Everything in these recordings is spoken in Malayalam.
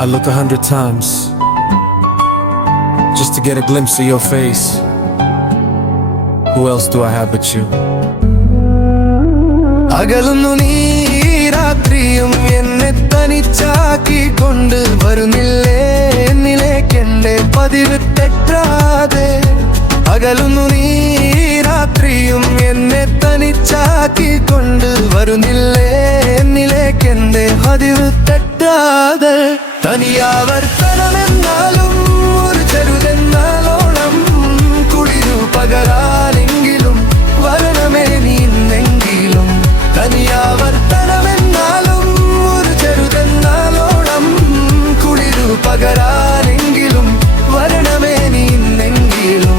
I look 100 times just to get a glimpse of your face. Who else do I have but you? അകലുന്നു നീ രാത്രിയും എന്നെ തനിച്ചാക്കി കൊണ്ട് വരുന്നില്ലേ എന്നിലേക്കെന്റെ പതിവ് തെറ്റാതെ. അകലുന്നു നീ രാത്രിയും എന്നെ തനിച്ചാക്കി കൊണ്ട് വരുന്നില്ലേ എന്നിലേക്കെന്റെ പതിവ് തെറ്റാതെ. തനിയാവർത്തനമെന്നാലും ഒരു ചെറുതെന്നാലോളം കുളിരു പകരാനെങ്കിലും വരണമേ നീന്നെങ്കിലും. തനിയാവർത്തനമെന്നാലും ഒരു ചെറുതെന്നാലോളം കുളിരു പകരാനെങ്കിലും വരണമേ നീന്നെങ്കിലും.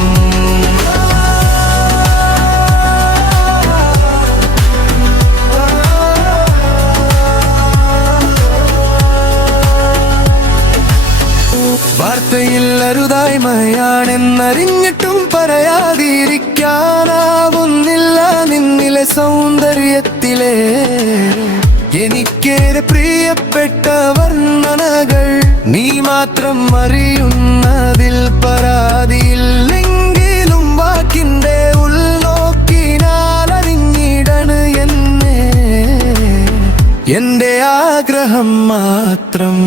വാർത്തയിൽ അരുതായ്മയാണെന്നറിഞ്ഞിട്ടും പറയാതിരിക്കാനാവുന്നില്ല നിന്നിലെ സൗന്ദര്യത്തിലെ എനിക്കേറെ പ്രിയപ്പെട്ട വർണ്ണനകൾ. നീ മാത്രം അറിയുന്നതിൽ പരാതിയില്ലെങ്കിലും വാക്കിന്റെ ഉൾനോക്കിനാൽ അറിഞ്ഞിടണ് എന്നെ എന്റെ ആഗ്രഹം മാത്രം.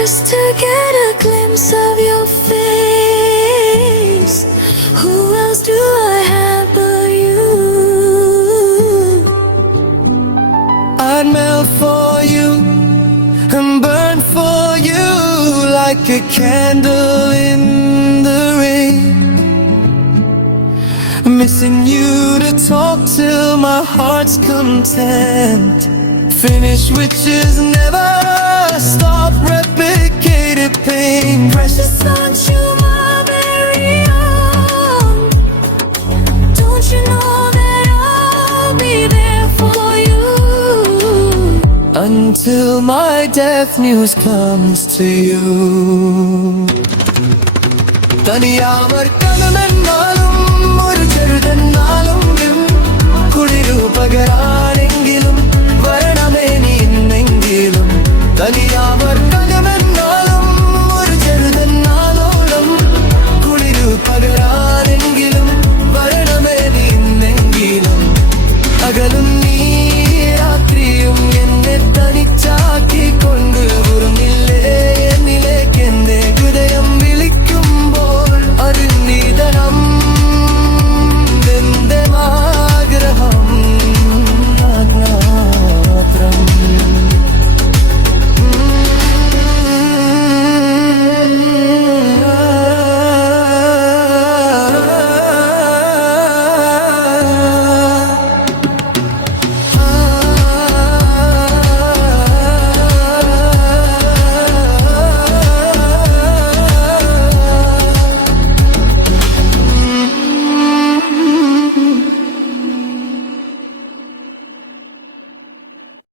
Just to get a glimpse of your face. Who else do I have but you? I'd melt for you and burn for you like a candle in the rain. Missing you to talk till my heart's content. Finish wishes never stop, replicated pain. Precious aren't you, my very own? Don't you know that I'll be there for you until my death news comes to you. തനിയാവർത്തനമെന്നാൽ